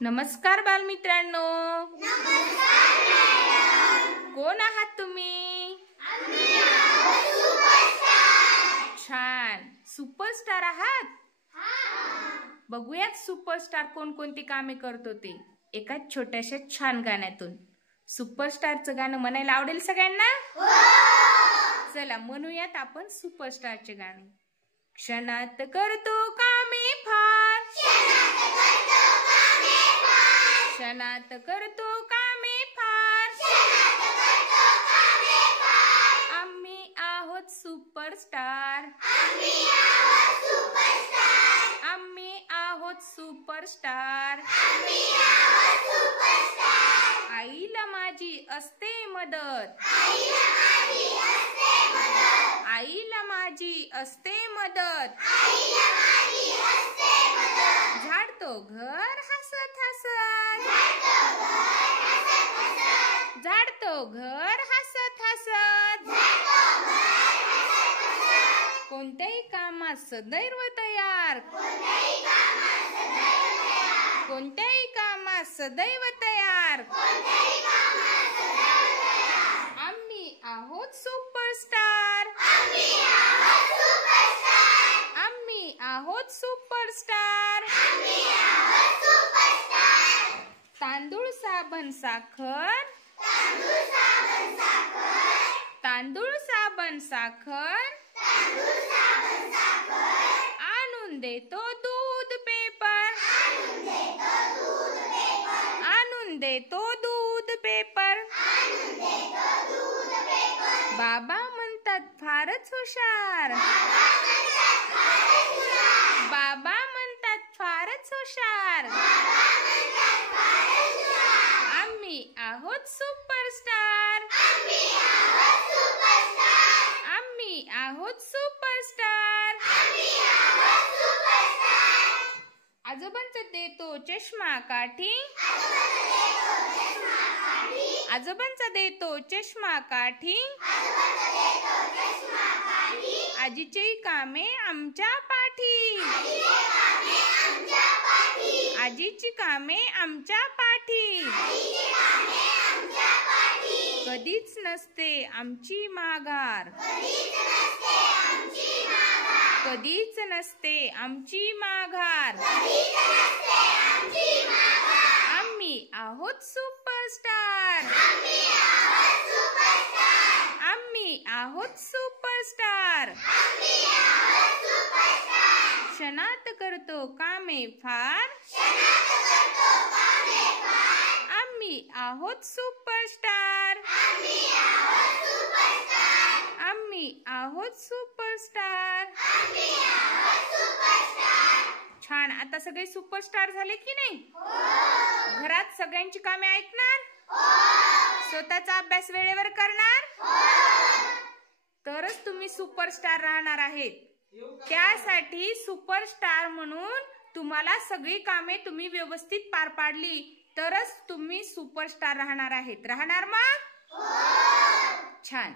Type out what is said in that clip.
नमस्कार बालमित्रांनो. नमस्कार मॅडम. कोण आहात तुम्ही? आम्ही आहोत सुपरस्टार. छान. सुपरस्टार आहात? हां. बघूयात सुपरस्टार कोणकोणती कामे करतो ते एका छोट्याशा छान गाण्यातून. सुपरस्टारचं गाणं म्हणायला आवडेल सगळ्यांना? हो. चला म्हणूयात आपण सुपरस्टारचे गाणे. क्षणात करतो कामे फार, क्षणात करतो कामे फार, आम्ही आहोत सुपरस्टार, आम्ही आहोत सुपरस्टार. आईला माझी असते मदत, आईला माझी असते मदत, झाडतो घर हसत हसत, झाडतो घर हसत हसत, कोणत्याही कामात सदैव तयार, कोणत्याही कामात सदैव तयार. आम्ही आहोत सुपरस्टार, आम्ही आहोत सुपरस्टार. तांदूळ साबण साखर, तांदूळ साबण साखर, आणून देतो दूध पेपर, आणून देतो दूध पेपर. बाबा म्हणतात फारच हुशार, बाबा म्हणतात फारच हुशार. आम्ही आहोत सुपरस्टार, आम्ही आहोत सुपरस्टार. आजोबांचा देतो चष्मा काठी, आजोबांचा देतो चष्मा काठी, आजीची कामे आमच्या पाठी, आजीची कामे आमच्या पाठी. कधीच नसते आमची माघार, कधीच नसते आमची माघार. आम्ही आहोत सुपरस्टार, आम्ही आहोत सुपरस्टार. क्षणात करतो कामे फार, आम्ही आहोत सुपरस्टार, आम्ही आहोत सुपरस्टार. छान. आता सगळे सुपरस्टार झाले की नाही? घरात सगळ्यांची कामे ऐकणार, स्वतःचा अभ्यास वेळेवर करणार, तरच तुम्ही सुपरस्टार राहणार आहेत. त्यासाठी सुपरस्टार म्हणून तुम्हाला सगळी कामे तुम्ही व्यवस्थित पार पाडली तरच तुम्ही सुपरस्टार राहणार आहेत. राहणार मग? छान.